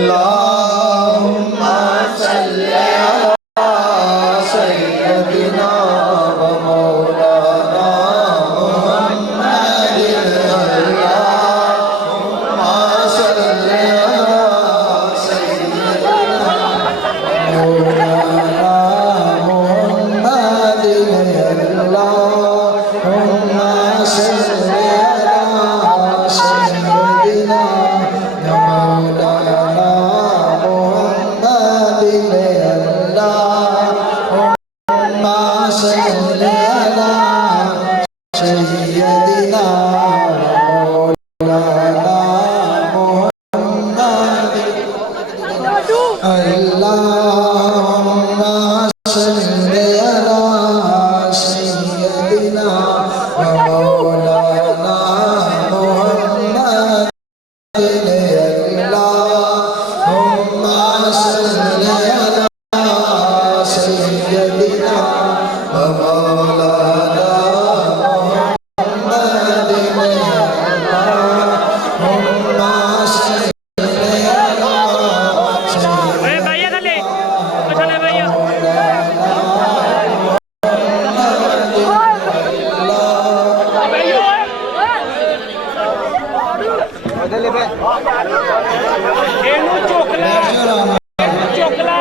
अल्लाहुम्मा सल्ली अला सय्यदिना व मौलाना मुहम्मदिन अल्लाहुम्मा सल्ली अला सय्यदिना मौलाना मुहम्मदिन अल्लाहुम्मा सल्ली अला सय्यदिना चोकला